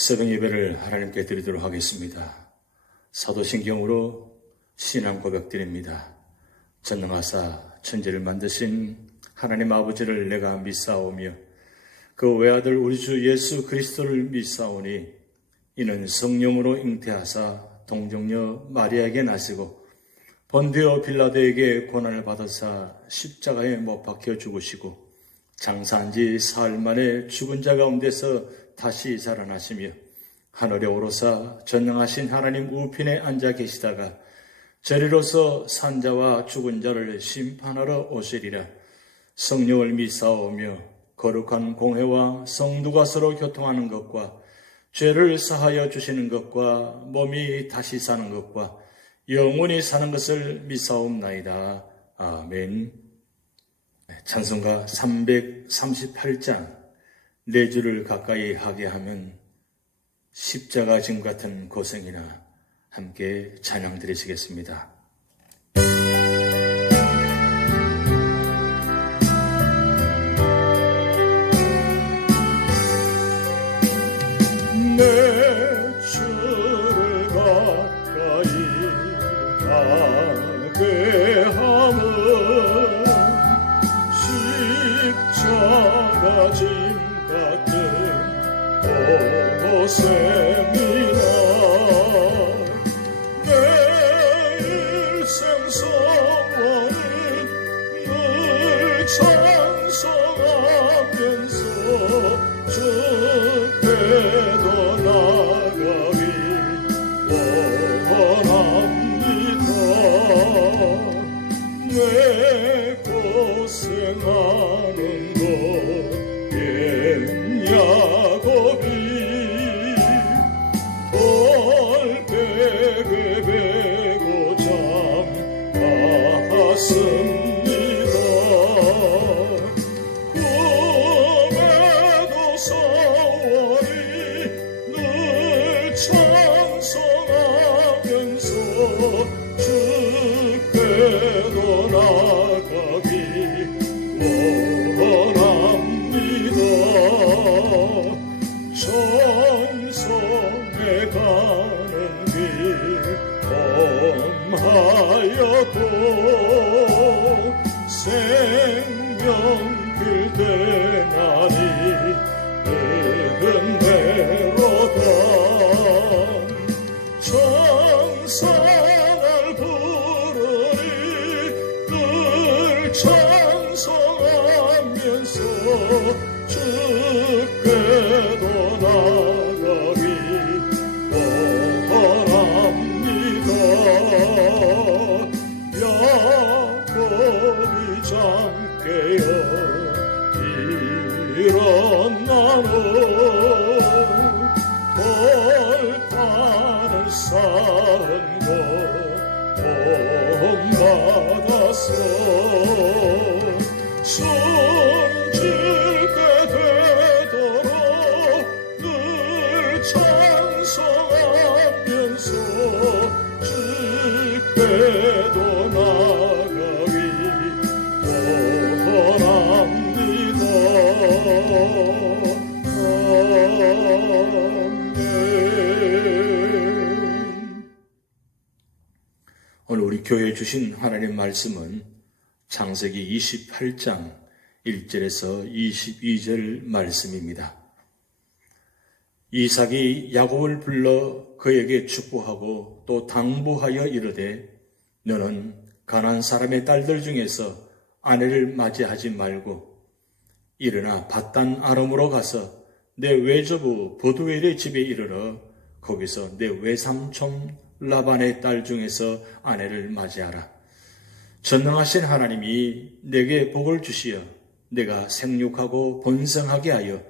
새벽 예배를 하나님께 드리도록 하겠습니다. 사도신경으로 신앙 고백드립니다. 전능하사 천지를 만드신 하나님 아버지를 내가 믿사오며 그 외아들 우리 주 예수 그리스도를 믿사오니 이는 성령으로 잉태하사 동정녀 마리아에게 나시고 본디오 빌라도에게 고난을 받으사 십자가에 못 박혀 죽으시고 장사한 지 사흘 만에 죽은 자 가운데서 다시 살아나시며 하늘에 오르사 전능하신 하나님 우편에 앉아 계시다가 저리로서 산자와 죽은 자를 심판하러 오시리라. 성령을 믿사오며 거룩한 공회와 성도가 서로 교통하는 것과 죄를 사하여 주시는 것과 몸이 다시 사는 것과 영원히 사는 것을 믿사옵나이다. 아멘. 찬송가 338장 내 주를 가까이 하게 하면 십자가 짐 같은 고생이나 함께 찬양 드리시겠습니다. 내 주를 가까이 하게 함은 십자가 짐 같은 고생이나 내 일생 소원은 늘 찬송하면서 주께로 나가기 원합니다. 내 고생하는 것 야곱이 돌베개 베고 잠갔습니다. 꿈에도 소원이 늘 찬송하면서 주께로 나가기 원합니다. 천성에 가는 길 험하여도 생명길 되나니 은혜로다. 천상을 부르니 늘 찬송하면서 주께로 나가기 원합니다. 야곱이 잠깨어 일어나는 돌판을 쌓은 곳 본받아서 숨질게 되도록 늘 찬송하면서 주께로 나가기 원합니다. 오늘 우리 교회에 주신 하나님 말씀은 창세기 28장 1절에서 22절 말씀입니다. 이삭이 야곱을 불러 그에게 축복하고 또 당부하여 이르되 너는 가나안 사람의 딸들 중에서 아내를 맞이하지 말고 일어나 밧단 아람으로 가서 내 외조부 버두엘의 집에 이르러 거기서 내 외삼촌 라반의 딸 중에서 아내를 맞이하라. 전능하신 하나님이 내게 복을 주시어 내가 생육하고 번성하게 하여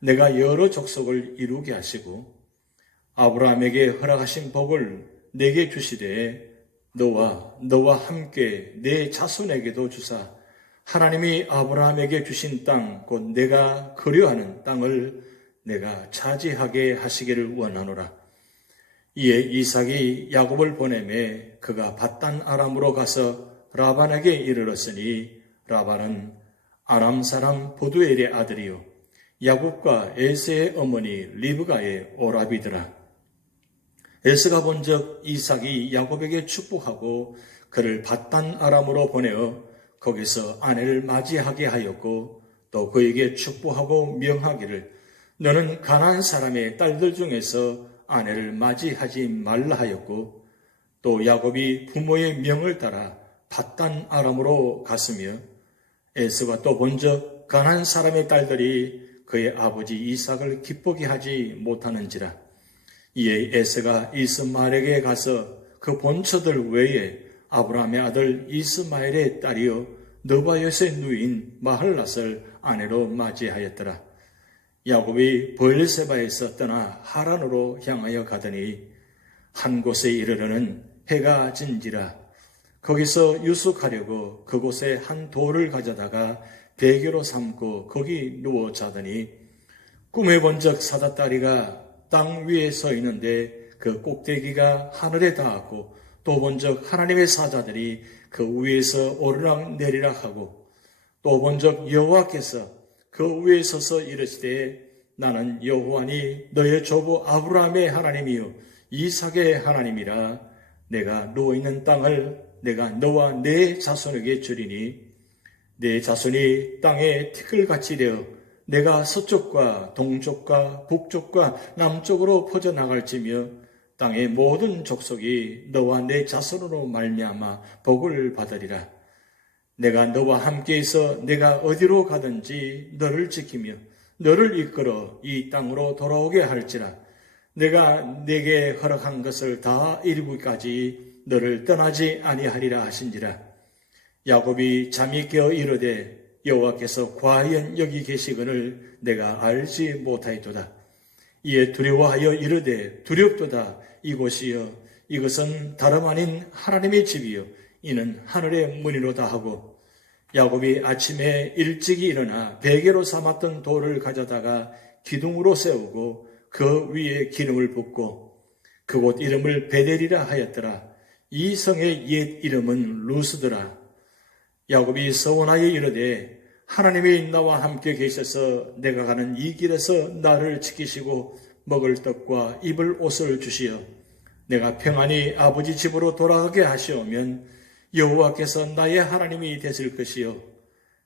내가 여러 족속을 이루게 하시고 아브라함에게 허락하신 복을 내게 주시되 너와 함께 내 자손에게도 주사 하나님이 아브라함에게 주신 땅 곧 내가 그려하는 땅을 내가 차지하게 하시기를 원하노라. 이에 이삭이 야곱을 보내매 그가 밧단 아람으로 가서 라반에게 이르렀으니 라반은 아람 사람 보두엘의 아들이요 야곱과 에서의 어머니 리브가의 오라비더라. 에서가 본즉 이삭이 야곱에게 축복하고 그를 밧단 아람으로 보내어 거기서 아내를 맞이하게 하였고 또 그에게 축복하고 명하기를 너는 가나안 사람의 딸들 중에서 아내를 맞이하지 말라 하였고 또 야곱이 부모의 명을 따라 밧단 아람으로 갔으며 에서가 또 본즉 가나안 사람의 딸들이 그의 아버지 이삭을 기쁘게 하지 못하는지라. 이에 에서가 이스마엘에게 가서 그 본처들 외에 아브라함의 아들 이스마엘의 딸이요 느바요의 누인 마할랏을 아내로 맞이하였더라. 야곱이 브엘세바에서 떠나 하란으로 향하여 가더니 한 곳에 이르러는 해가 진지라. 거기서 유숙하려고 그곳에 한 돌을 가져다가 베개로 삼고 거기 누워 자더니 꿈에 본적 사다다리가 땅 위에 서 있는데 그 꼭대기가 하늘에 닿았고 또 본적 하나님의 사자들이 그 위에서 오르락 내리락 하고 또 본적 여호와께서 그 위에 서서 이르시되 나는 여호와니 너의 조부 아브라함의 하나님이요 이삭의 하나님이라. 내가 누워있는 땅을 내가 너와 내 자손에게 주리니 내 자손이 땅에 티끌같이 되어 내가 서쪽과 동쪽과 북쪽과 남쪽으로 퍼져나갈지며 땅의 모든 족속이 너와 내 자손으로 말미암아 복을 받으리라. 내가 너와 함께 있어 내가 어디로 가든지 너를 지키며 너를 이끌어 이 땅으로 돌아오게 할지라. 내가 네게 허락한 것을 다 이루기까지 너를 떠나지 아니하리라 하신지라. 야곱이 잠이 깨어 이르되 여호와께서 과연 여기 계시거늘 내가 알지 못하였도다. 이에 두려워하여 이르되 두렵도다. 이곳이여 이것은 다름 아닌 하나님의 집이요 이는 하늘의 문이로다 하고 야곱이 아침에 일찍이 일어나 베개로 삼았던 돌을 가져다가 기둥으로 세우고 그 위에 기름을 붓고 그곳 이름을 베델이라 하였더라. 이 성의 옛 이름은 루스더라. 야곱이 서원하여 이르되 하나님이 나와 함께 계셔서 내가 가는 이 길에서 나를 지키시고 먹을 떡과 입을 옷을 주시어 내가 평안히 아버지 집으로 돌아가게 하시오면 여호와께서 나의 하나님이 되실 것이요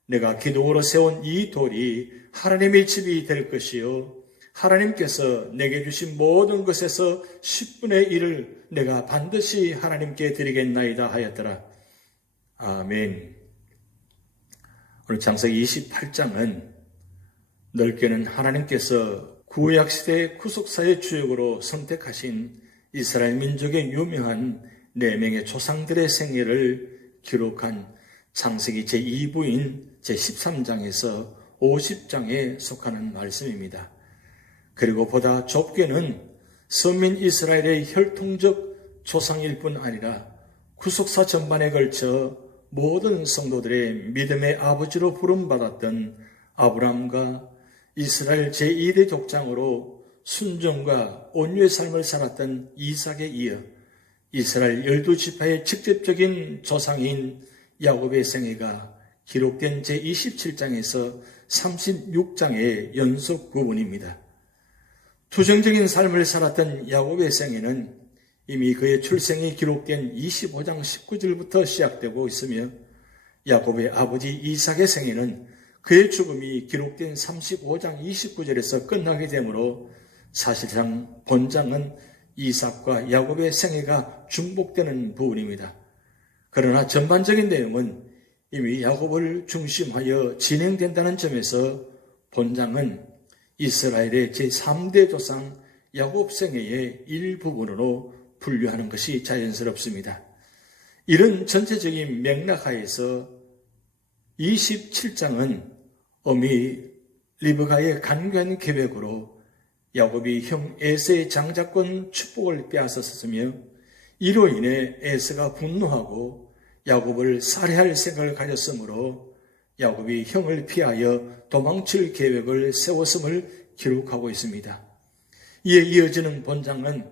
내가 기둥으로 세운 이 돌이 하나님의 집이 될 것이요 하나님께서 내게 주신 모든 것에서 10분의 1을 내가 반드시 하나님께 드리겠나이다 하였더라. 아멘. 오늘 창세기 28장은 넓게는 하나님께서 구약시대 구속사의 주역으로 선택하신 이스라엘 민족의 유명한 4명의 조상들의 생애를 기록한 창세기 제2부인 제13장에서 50장에 속하는 말씀입니다. 그리고 보다 좁게는 선민 이스라엘의 혈통적 조상일 뿐 아니라 구속사 전반에 걸쳐 모든 성도들의 믿음의 아버지로 부름받았던 아브라함과 이스라엘 제1의 족장으로 순종과 온유의 삶을 살았던 이삭에 이어 이스라엘 12지파의 직접적인 조상인 야곱의 생애가 기록된 제27장에서 36장의 연속 구분입니다. 투정적인 삶을 살았던 야곱의 생애는 이미 그의 출생이 기록된 25장 19절부터 시작되고 있으며 야곱의 아버지 이삭의 생애는 그의 죽음이 기록된 35장 29절에서 끝나게 되므로 사실상 본장은 이삭과 야곱의 생애가 중복되는 부분입니다. 그러나 전반적인 내용은 이미 야곱을 중심하여 진행된다는 점에서 본장은 이스라엘의 제3대 조상 야곱 생애의 일부분으로 분류하는 것이 자연스럽습니다. 이런 전체적인 맥락하에서 27장은 어미 리브가의 간교한 계획으로 야곱이 형 에서의 장자권 축복을 빼앗았으며 이로 인해 에서가 분노하고 야곱을 살해할 생각을 가졌으므로 야곱이 형을 피하여 도망칠 계획을 세웠음을 기록하고 있습니다. 이에 이어지는 본장은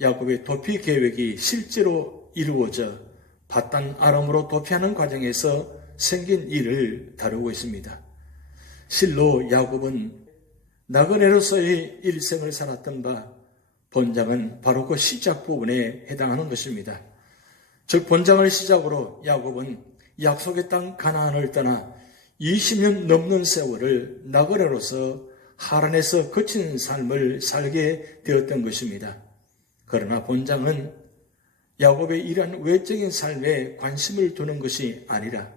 야곱의 도피 계획이 실제로 이루어져 밧단 아람으로 도피하는 과정에서 생긴 일을 다루고 있습니다. 실로 야곱은 나그네로서의 일생을 살았던 바 본장은 바로 그 시작 부분에 해당하는 것입니다. 즉 본장을 시작으로 야곱은 약속의 땅 가나안을 떠나 20년 넘는 세월을 나그네로서 하란에서 거친 삶을 살게 되었던 것입니다. 그러나 본장은 야곱의 이러한 외적인 삶에 관심을 두는 것이 아니라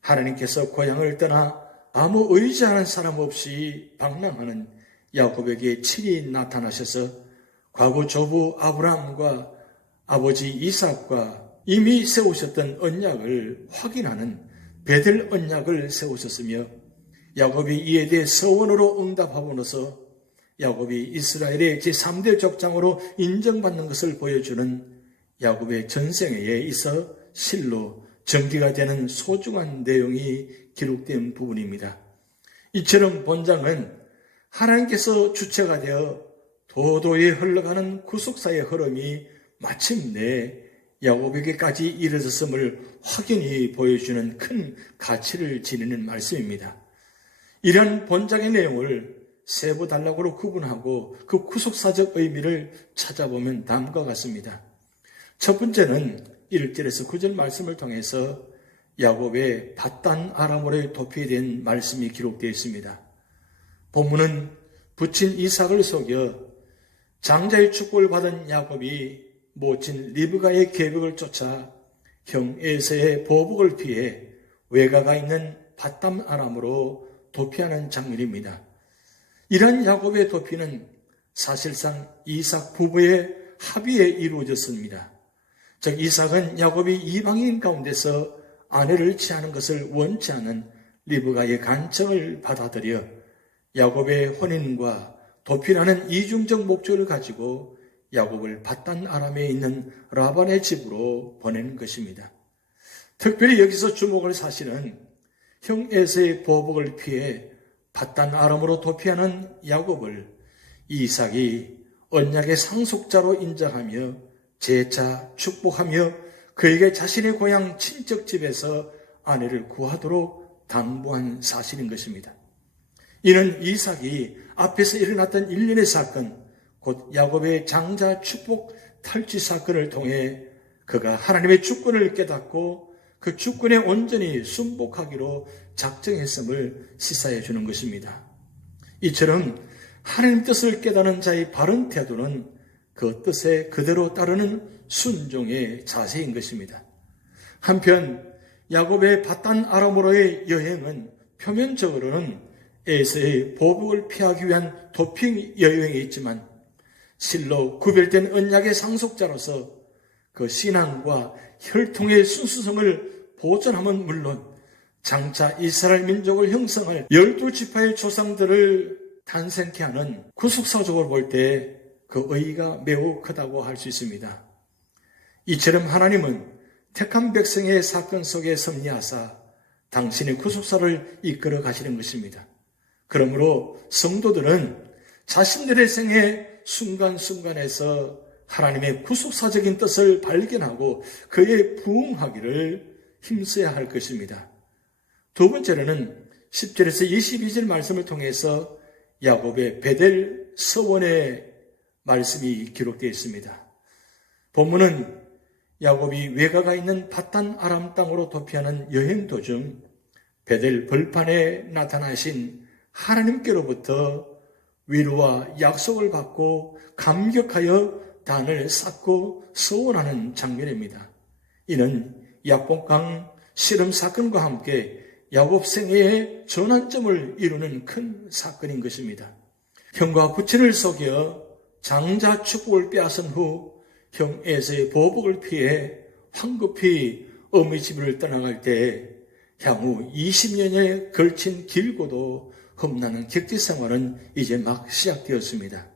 하나님께서 고향을 떠나 아무 의지하는 사람 없이 방랑하는 야곱에게 친히 나타나셔서 과거 조부 아브라함과 아버지 이삭과 이미 세우셨던 언약을 확인하는 베델 언약을 세우셨으며 야곱이 이에 대해 서원으로 응답함으로써 야곱이 이스라엘의 제3대 족장으로 인정받는 것을 보여주는 야곱의 전생애에 있어 실로 전기가 되는 소중한 내용이 기록된 부분입니다. 이처럼 본장은 하나님께서 주체가 되어 도도히 흘러가는 구속사의 흐름이 마침내 야곱에게까지 이르렀음을 확연히 보여주는 큰 가치를 지니는 말씀입니다. 이러한 본장의 내용을 세부 단락으로 구분하고 그 구속사적 의미를 찾아보면 다음과 같습니다. 첫 번째는 1절에서 9절 말씀을 통해서 야곱의 밧단 아람으로의 도피에 대한 말씀이 기록되어 있습니다. 본문은 부친 이삭을 속여 장자의 축복을 받은 야곱이 모친 리브가의 계획을 쫓아 형 에서의 보복을 피해 외가가 있는 밧단 아람으로 도피하는 장면입니다. 이러한 야곱의 도피는 사실상 이삭 부부의 합의에 이루어졌습니다. 즉 이삭은 야곱이 이방인 가운데서 아내를 취하는 것을 원치 않은 리브가의 간청을 받아들여 야곱의 혼인과 도피라는 이중적 목적을 가지고 야곱을 밧단 아람에 있는 라반의 집으로 보내는 것입니다. 특별히 여기서 주목할 사실은 형 에서의 보복을 피해 밧단 아람으로 도피하는 야곱을 이삭이 언약의 상속자로 인정하며 재차 축복하며 그에게 자신의 고향 친척집에서 아내를 구하도록 당부한 사실인 것입니다. 이는 이삭이 앞에서 일어났던 일련의 사건, 곧 야곱의 장자 축복 탈취 사건을 통해 그가 하나님의 주권을 깨닫고 그 주권에 온전히 순복하기로 작정했음을 시사해 주는 것입니다. 이처럼 하나님 뜻을 깨닫는 자의 바른 태도는 그 뜻에 그대로 따르는 순종의 자세인 것입니다. 한편 야곱의 밧단 아람으로의 여행은 표면적으로는 에서의 보복을 피하기 위한 도피 여행이 있지만 실로 구별된 언약의 상속자로서 그 신앙과 혈통의 순수성을 보존함은 물론 장차 이스라엘 민족을 형성할 12지파의 조상들을 탄생케 하는 구속사적으로 볼 때 그 의의가 매우 크다고 할 수 있습니다. 이처럼 하나님은 택한 백성의 사건 속에 섭리하사 당신의 구속사를 이끌어 가시는 것입니다. 그러므로 성도들은 자신들의 생애 순간순간에서 하나님의 구속사적인 뜻을 발견하고 그에 부응하기를 힘써야 할 것입니다. 두 번째로는 10절에서 22절 말씀을 통해서 야곱의 베델 서원의 말씀이 기록되어 있습니다. 본문은 야곱이 외가가 있는 밧단 아람 땅으로 도피하는 여행 도중 베델 벌판에 나타나신 하나님께로부터 위로와 약속을 받고 감격하여 단을 쌓고 서원하는 장면입니다. 이는 약복강 씨름 사건과 함께 야곱 생애의 전환점을 이루는 큰 사건인 것입니다. 형과 부친을 속여 장자 축복을 빼앗은 후 형 에서의 보복을 피해 황급히 어머니 집을 떠나갈 때 향후 20년에 걸친 길고도 험난한 격지 생활은 이제 막 시작되었습니다.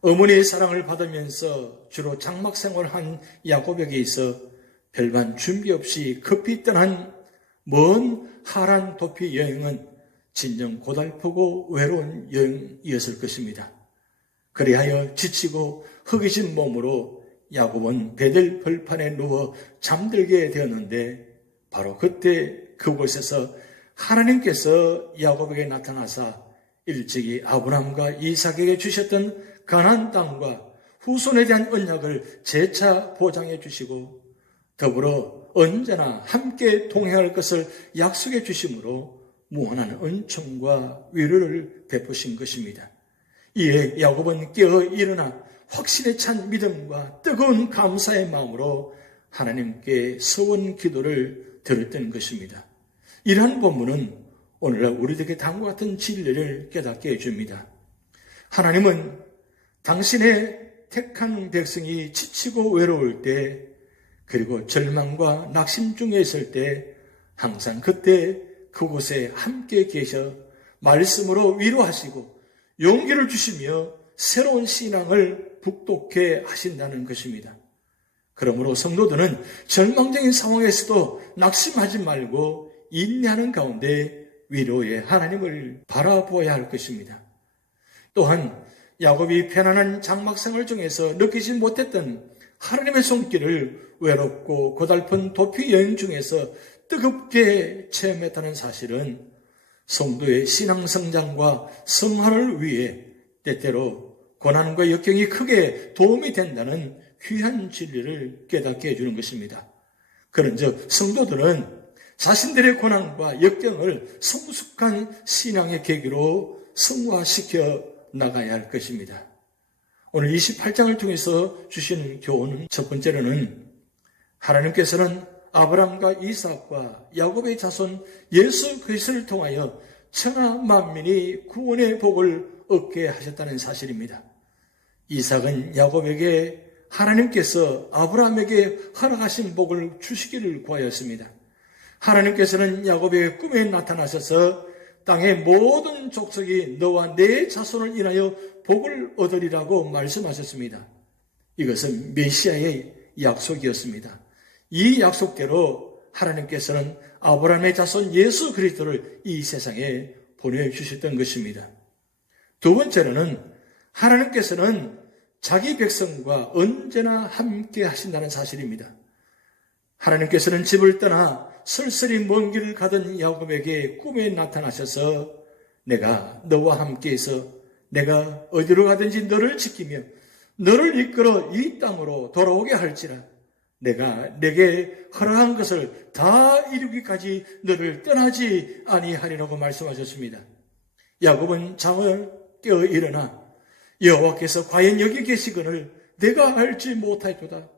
어머니의 사랑을 받으면서 주로 장막 생활한 야곱에게 있어 별반 준비 없이 급히 떠난 먼 하란 도피 여행은 진정 고달프고 외로운 여행이었을 것입니다. 그리하여 지치고 허기진 몸으로 야곱은 베델 벌판에 누워 잠들게 되었는데 바로 그때 그곳에서 하나님께서 야곱에게 나타나사 일찍이 아브라함과 이삭에게 주셨던 가나안 땅과 후손에 대한 언약을 재차 보장해 주시고 더불어 언제나 함께 동행할 것을 약속해 주심으로 무한한 은총과 위로를 베푸신 것입니다. 이에 야곱은 깨어 일어나 확신에 찬 믿음과 뜨거운 감사의 마음으로 하나님께 서원 기도를 드렸던 것입니다. 이러한 본문은 오늘날 우리들에게 다음과 같은 진리를 깨닫게 해줍니다. 하나님은 당신의 택한 백성이 지치고 외로울 때, 그리고 절망과 낙심 중에 있을 때 항상 그때 그곳에 함께 계셔 말씀으로 위로하시고 용기를 주시며 새로운 신앙을 북돋게 하신다는 것입니다. 그러므로 성도들은 절망적인 상황에서도 낙심하지 말고 인내하는 가운데 위로의 하나님을 바라보아야 할 것입니다. 또한 야곱이 편안한 장막생활 중에서 느끼지 못했던 하나님의 손길을 외롭고 고달픈 도피 여행 중에서 뜨겁게 체험했다는 사실은 성도의 신앙 성장과 성화를 위해 때때로 고난과 역경이 크게 도움이 된다는 귀한 진리를 깨닫게 해주는 것입니다. 그런즉 성도들은 자신들의 고난과 역경을 성숙한 신앙의 계기로 성화시켜 나가야 할 것입니다. 오늘 28장을 통해서 주신 교훈은 첫 번째로는 하나님께서는 아브라함과 이삭과 야곱의 자손 예수 그리스도를 통하여 천하 만민이 구원의 복을 얻게 하셨다는 사실입니다. 이삭은 야곱에게 하나님께서 아브라함에게 허락하신 복을 주시기를 구하였습니다. 하나님께서는 야곱의 꿈에 나타나셔서 땅의 모든 족속이 너와 내 자손을 인하여 복을 얻으리라고 말씀하셨습니다. 이것은 메시아의 약속이었습니다. 이 약속대로 하나님께서는 아브라함의 자손 예수 그리스도를 이 세상에 보내주셨던 것입니다. 두 번째로는 하나님께서는 자기 백성과 언제나 함께 하신다는 사실입니다. 하나님께서는 집을 떠나 쓸쓸히 먼 길을 가던 야곱에게 꿈에 나타나셔서 내가 너와 함께해서 내가 어디로 가든지 너를 지키며 너를 이끌어 이 땅으로 돌아오게 할지라 내가 내게 허락한 것을 다 이루기까지 너를 떠나지 아니하리라고 말씀하셨습니다. 야곱은 잠을 깨어 일어나 여호와께서 과연 여기 계시거늘 내가 알지 못하였도다.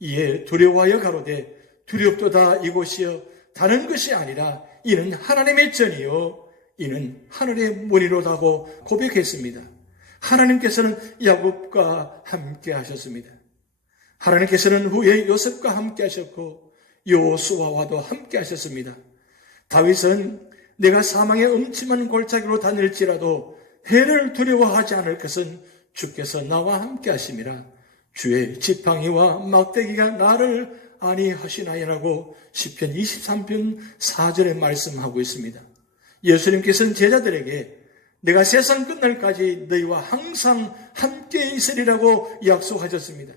이에 두려워하여 가로되 두렵도다 이곳이여 다른 것이 아니라 이는 하나님의 전이요 이는 하늘의 문이로다고 고백했습니다. 하나님께서는 야곱과 함께 하셨습니다. 하나님께서는 후에 요셉과 함께 하셨고 여호수아와도 함께 하셨습니다. 다윗은 내가 사망의 음침한 골짜기로 다닐지라도 해를 두려워하지 않을 것은 주께서 나와 함께 하심이라 주의 지팡이와 막대기가 나를 아니하시나이라고 시편 23편 4절에 말씀하고 있습니다. 예수님께서는 제자들에게 내가 세상 끝날까지 너희와 항상 함께 있으리라고 약속하셨습니다.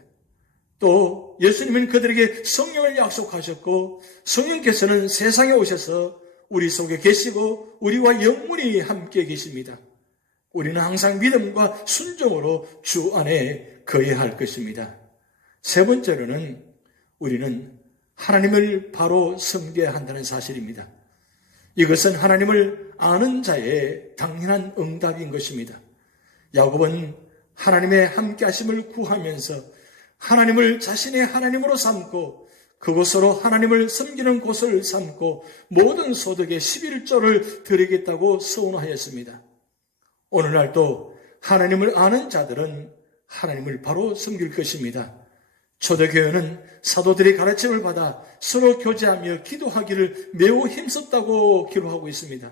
또 예수님은 그들에게 성령을 약속하셨고 성령께서는 세상에 오셔서 우리 속에 계시고 우리와 영원히 함께 계십니다. 우리는 항상 믿음과 순종으로 주 안에 거해야 할 것입니다. 세 번째로는 우리는 하나님을 바로 섬겨야 한다는 사실입니다. 이것은 하나님을 아는 자의 당연한 응답인 것입니다. 야곱은 하나님의 함께하심을 구하면서 하나님을 자신의 하나님으로 삼고 그곳으로 하나님을 섬기는 곳을 삼고 모든 소득의 11조를 드리겠다고 서원하였습니다. 오늘날도 하나님을 아는 자들은 하나님을 바로 섬길 것입니다. 초대교회는 사도들의 가르침을 받아 서로 교제하며 기도하기를 매우 힘썼다고 기록하고 있습니다.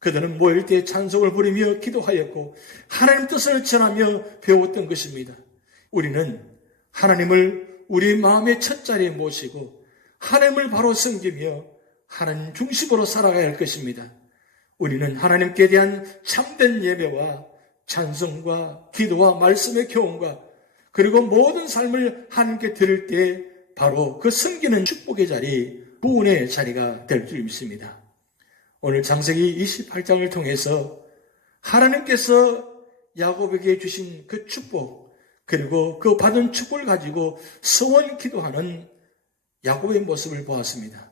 그들은 모일 때 찬송을 부르며 기도하였고 하나님 뜻을 전하며 배웠던 것입니다. 우리는 하나님을 우리 마음의 첫 자리에 모시고 하나님을 바로 섬기며 하나님 중심으로 살아가야 할 것입니다. 우리는 하나님께 대한 참된 예배와 찬송과 기도와 말씀의 교훈과 그리고 모든 삶을 하나님께 드릴 때 바로 그 섬기는 축복의 자리, 구원의 자리가 될 줄 믿습니다. 오늘 창세기 28장을 통해서 하나님께서 야곱에게 주신 그 축복, 그리고 그 받은 축복을 가지고 서원 기도하는 야곱의 모습을 보았습니다.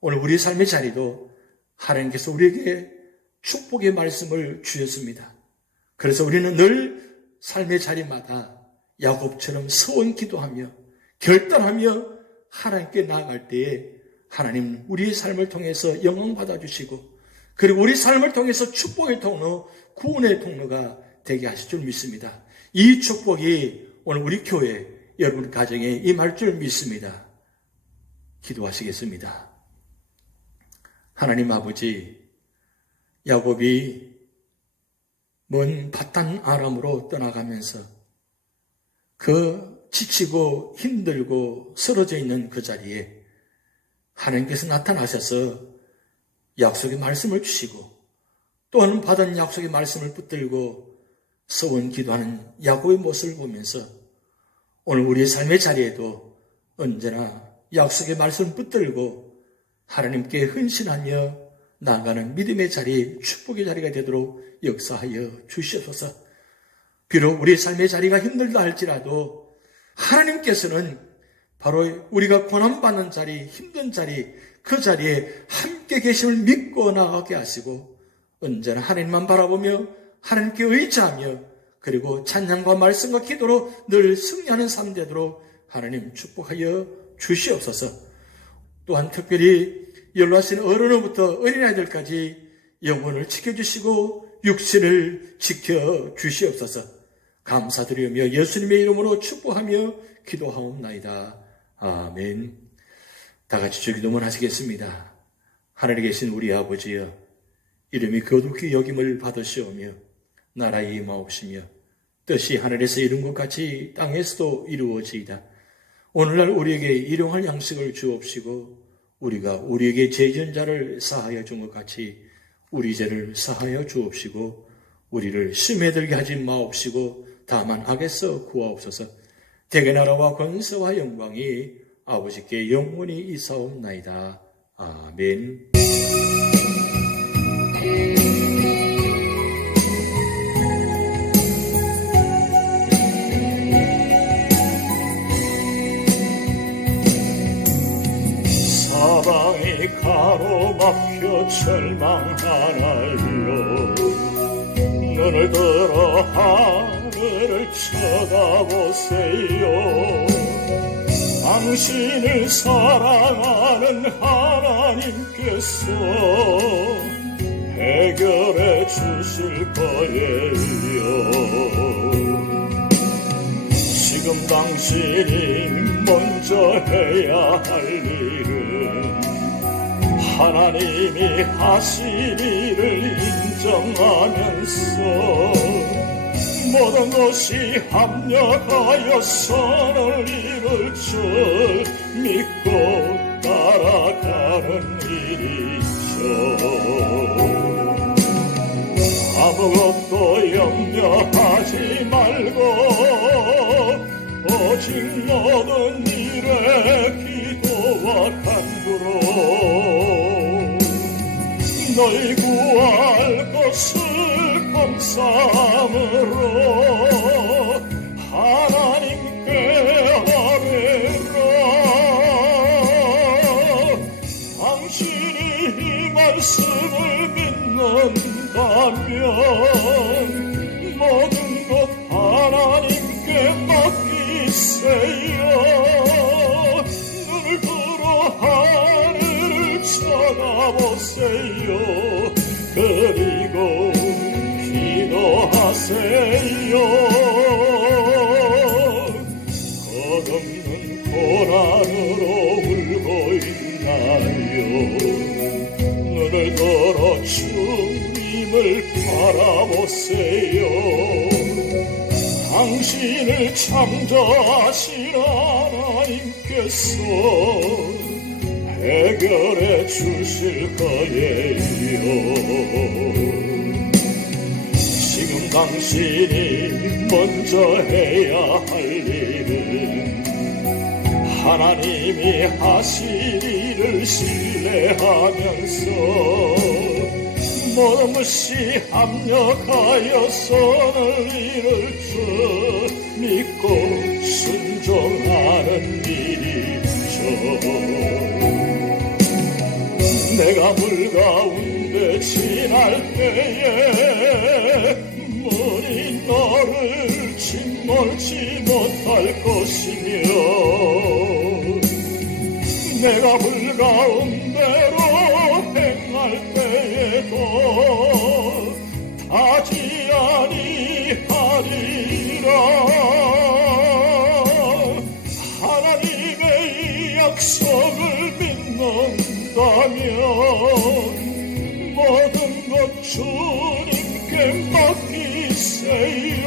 오늘 우리 삶의 자리도 하나님께서 우리에게 축복의 말씀을 주셨습니다. 그래서 우리는 늘 삶의 자리마다 야곱처럼 서원 기도하며 결단하며 하나님께 나아갈 때에 하나님 우리의 삶을 통해서 영광 받아주시고, 그리고 우리 삶을 통해서 축복의 통로, 구원의 통로가 되게 하실 줄 믿습니다. 이 축복이 오늘 우리 교회 여러분 가정에 임할 줄 믿습니다. 기도하시겠습니다. 하나님 아버지, 야곱이 먼 밧단 아람으로 떠나가면서 그 지치고 힘들고 쓰러져 있는 그 자리에 하나님께서 나타나셔서 약속의 말씀을 주시고, 또한 받은 약속의 말씀을 붙들고 서원 기도하는 야곱의 모습을 보면서 오늘 우리의 삶의 자리에도 언제나 약속의 말씀을 붙들고 하나님께 헌신하며 나아가는 믿음의 자리, 축복의 자리가 되도록 역사하여 주시옵소서. 비록 우리의 삶의 자리가 힘들다 할지라도 하나님께서는 바로 우리가 고난받는 자리, 힘든 자리, 그 자리에 함께 계심을 믿고 나가게 하시고, 언제나 하나님만 바라보며 하나님께 의지하며, 그리고 찬양과 말씀과 기도로 늘 승리하는 삶 되도록 하나님 축복하여 주시옵소서. 또한 특별히 연로하신 어른으로부터 어린아이들까지 영혼을 지켜주시고 육신을 지켜주시옵소서. 감사드리며 예수님의 이름으로 축복하며 기도하옵나이다. 아멘. 다 같이 주기도문 하시겠습니다. 하늘에 계신 우리 아버지여, 이름이 거룩히 여김을 받으시오며 나라에 임하옵시며 뜻이 하늘에서 이룬 것 같이 땅에서도 이루어지이다. 오늘날 우리에게 일용할 양식을 주옵시고, 우리가 우리에게 죄 지은 자를 사하여 준 것 같이 우리 죄를 사하여 주옵시고, 우리를 시험에 들게 하지 마옵시고 다만 악에서 구하옵소서. 대개 나라와 권세와 영광이 아버지께 영원히 이사옵나이다. 아멘. 사방이 가로막혀 절망하나요. 눈을 들어 하늘을 쳐다보세요. 당신을 사랑하는 하나님께서 해결해 주실 거예요. 지금 당신이 먼저 해야 할 일은 하나님이 하신 일을 인정하면서 모든 것이 합력하여 선을 이룰 줄 믿고 따라가는 일이죠. 아무것도 염려하지 말고 오직 모든 일에 기도와 간구로 너희 구할 것을 감사함으로 하나님께 아뢰라. 당신이 이 말씀을 믿는다면 모든 것 하나님께 맡기세요. 눈을 들어 하늘을 쳐다보세요. 그리고 기도하세요. 끝없는 고난으로 울고 있나요? 눈을 들어 주님을 바라보세요. 당신을 창조하신 하나님께서 해결해 주실 거예요. 지금 당신이 먼저 해야 할 일은 하나님이 하신 일을 신뢰하면서 몹시 합력하여 선을 이룰 줄 믿고 순종하는 일이죠. 내가 물 가운데 지날 때에 물이 너를 짓몰지 못할 것이며 내가 물 가운데로 행할 때에도 타지 아니하리라. 하나님의 약속을 믿는다면 모든 것 주님께 맡기세요.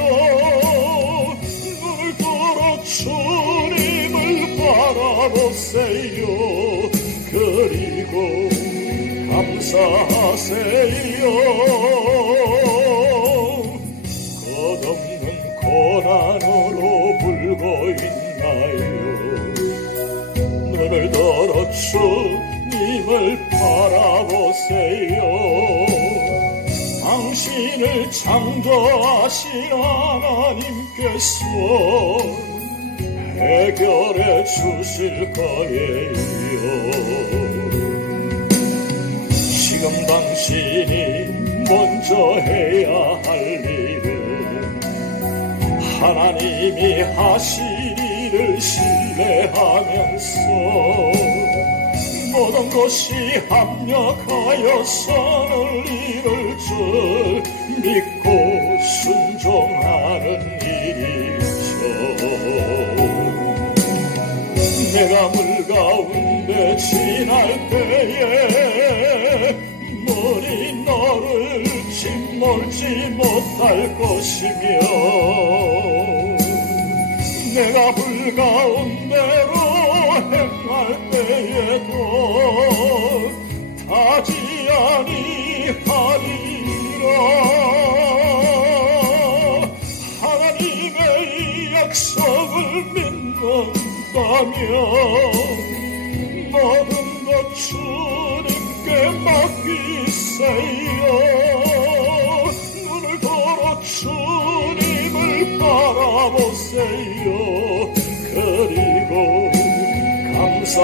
눈을 들어 주님을 바라보세요. 그리고 감사하세요. 끝없는 고난으로 불고 있나요? 눈을 들어 주님을 바라보세요. 당신을 창조하신 하나님께서 해결해 주실 거예요. 지금 당신이 먼저 해야 할 일은 하나님이 하실 일을 신뢰하면서 모든 것이 합력하여 선을 이룰 줄 믿고 순종하는 일이죠. 내가 물 가운데 지날 때에 물이 너를 짓몰지 못할 것이며 내가 물 가운데로 행할 때에도 타지 아니하리라. 하나님의 약속을 믿는다면 모든 것 주님께 맡기세요. 눈을 들어 주님을 바라보세요. 그리고 감사